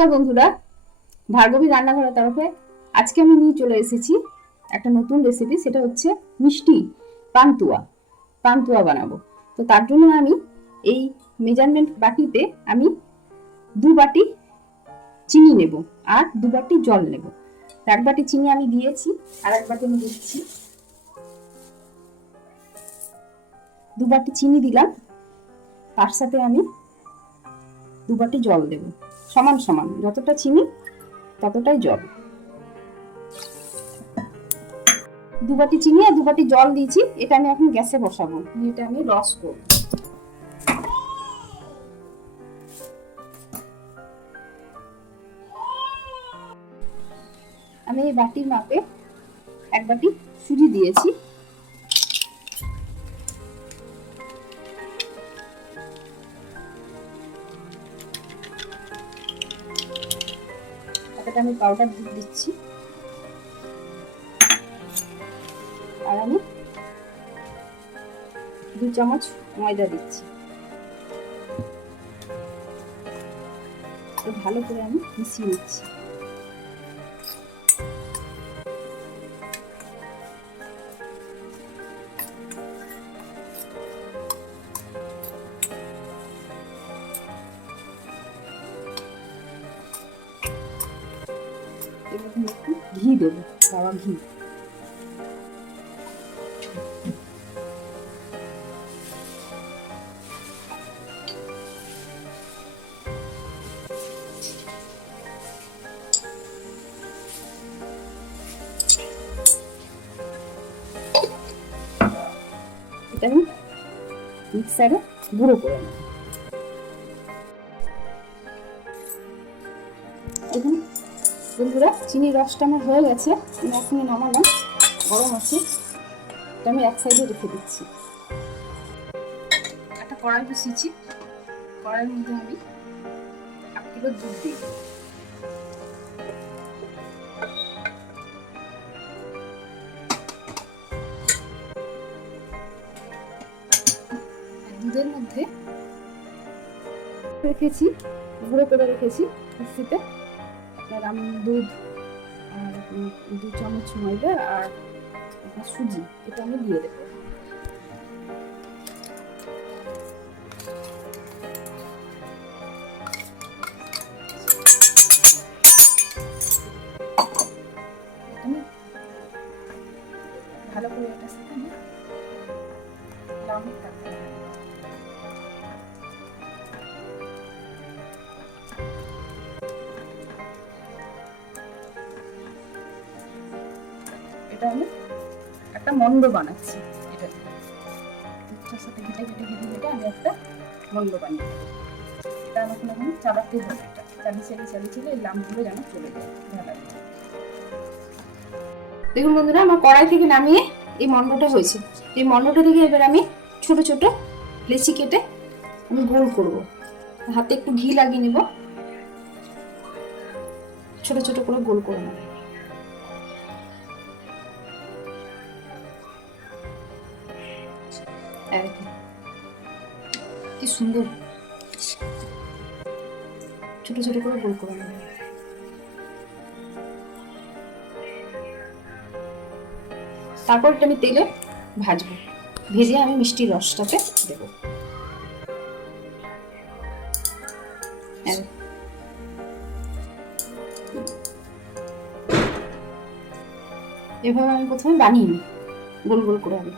নমস্কার বন্ধুরা, ভার্গবী রান্নাঘরের তরফে আজকে আমি নিয়ে চলে এসেছি একটা নতুন রেসিপি। সেটা হচ্ছে মিষ্টি পান্তুয়া বানাবো। তো তার জন্য আমি এই মেজারমেন্ট বাটিতে আমি 2 বাটি চিনি নেব আর 2 বাটি জল নেব। 1 বাটি চিনি আমি দিয়েছি, আর 1 বাটি আমি দিচ্ছি। 2 বাটি চিনি দিলাম, তার সাথে আমি 2 বাটি জল দেব। সমান সমান, যতটা চিনি ততটাই জল। 2 বাটি চিনি আর 2 বাটি জল দিয়েছি। এটা আমি এখন গ্যাসে বসাবো, এটা আমি রস করব। আমি এই বাটির মাপে 1 বাটি সুজি দিয়েছি। এটা আমি পাউডার দুধ দিচ্ছি, আর আমি 2 চামচ ময়দা দিচ্ছি। ভালো করে আমি মিশিয়ে নিচ্ছি। এবার একটু ঘি দেবো, সাদা ঘি। এটা আমি মিক্সারে গুঁড়ো করে নেব। দেখুন বন্ধুরা, চিনির রসটা আমার হয়ে গেছে। আমি এখনই নামালাম, গরম আছে। এটা আমি এক সাইডে রেখে দিচ্ছি। একটা কড়াই বসিয়েছি, কড়াইয়ের মধ্যে আমি 1 কিলো দুধ দিই। দুধের মধ্যে রেখেছি, গুঁড়ো করে রেখেছি মিক্সিতে আপনার আমুল দুধ, আর 2 চামচ ময়দা আর সুজি। এটা আমি দিয়ে দেবো। ভালো করে এটার সাথে আমি রাখতে হবে। এটা আমি একটা মন্ড বানাচ্ছি। এটা দুধটার সাথে ঘেটে আমি একটা মন্ড বানিয়ে দেবো। এটা আমাকে এখন চালাতে হবে। এটা চালিয়ে এই লাম্পগুলো যেন চলে যায়। দেখুন বন্ধুরা, আমার কড়াই থেকে নামিয়ে এই মন্ডটা হয়েছে। এই মন্ডটা থেকে এবার আমি ছোট ছোট লেচি কেটে আমি গোল করব। হাতে একটু ঘি লাগিয়ে নেব, ছোট ছোট করে গোল করে নেব। কি সুন্দর ছোট ছোট করে গোল করে নেব। তারপর এটা আমি তেলে ভাজবো, ভেজে আমি মিষ্টির রসটাতে দেবো। এভাবে আমি প্রথমে বানিয়ে নিই, গোল গোল করে আমি।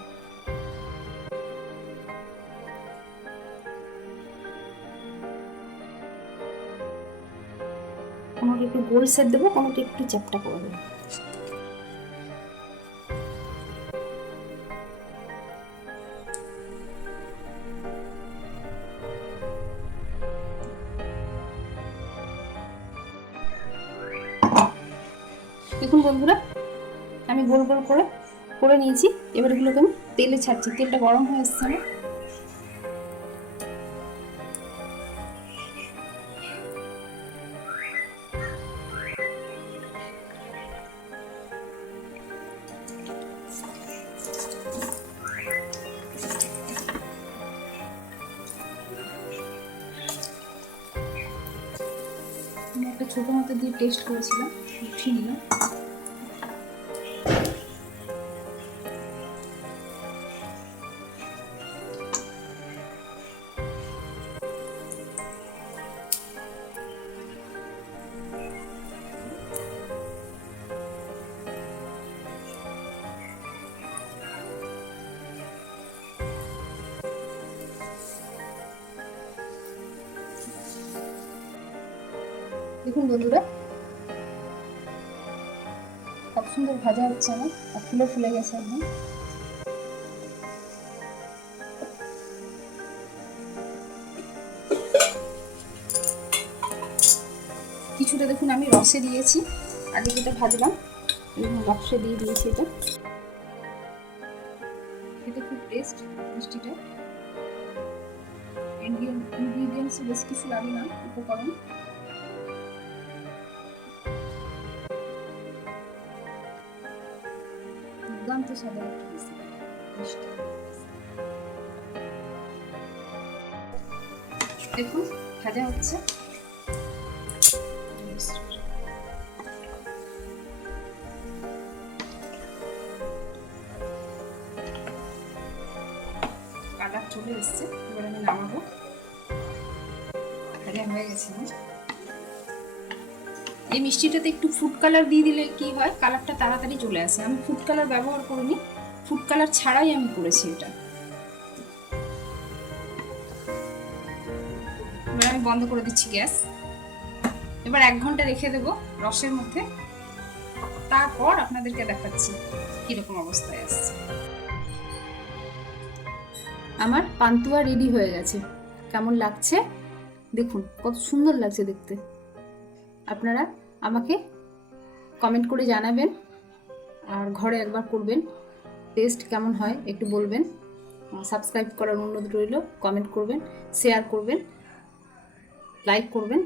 কোনোটা একটু গোল সেট দেবো, কোনোটা একটু চ্যাপটা করে দেবো। দেখুন বন্ধুরা, আমি গোল গোল করে নিয়েছি। এবার এগুলোকে আমি তেলে ছাড়ছি। তেলটা গরম হয়ে এসছে না। আমি একটা ছোটো মতো দিয়ে টেস্ট করেছিলাম, উঠিয়ে নিলাম। দেখুন বন্ধুরা, কত সুন্দর ভাজা হচ্ছে আমার, আর ফুলে ফুলে গেছে একদম। কিছুটা দেখুন আমি রসে দিয়েছি, আগে যেটা ভাজলাম রসে দিয়ে দিয়েছি। এটা খেতে খুব টেস্ট, মিষ্টিটা। ইনগ্রিডিয়েন্টস বেশি কিছু লাগে না, উপকরণ। দুর্দান্ত স্বাদের একটা রেসিপি, মিষ্টি। দেখুন ভাজা হচ্ছে। কালার চলে এসছে, এবার আমি নামাবো। ভাজা হয়ে গেছে। এই মিষ্টিটাতে একটু ফুড কালার দিয়ে দিলে কি হয়, কালারটা তাড়াতাড়ি চলে আসে। আমি ফুড কালার ব্যবহার করিনি, ফুড কালার ছাড়াই আমি করেছি এটা। এবার আমি বন্ধ করে দিচ্ছি গ্যাস। এবার 1 ঘন্টা রেখে দেবো রসের মধ্যে, তারপর আপনাদেরকে দেখাচ্ছি কিরকম অবস্থায় আসছে। আমার পান্তুয়া রেডি হয়ে গেছে। কেমন লাগছে দেখুন, কত সুন্দর লাগছে দেখতে। আপনারা আমাকে কমেন্ট করে জানাবেন, আর ঘরে একবার করবেন, টেস্ট কেমন হয় একটু বলবেন। সাবস্ক্রাইব করার অনুরোধ রইল, কমেন্ট করবেন, শেয়ার করবেন, লাইক করবেন।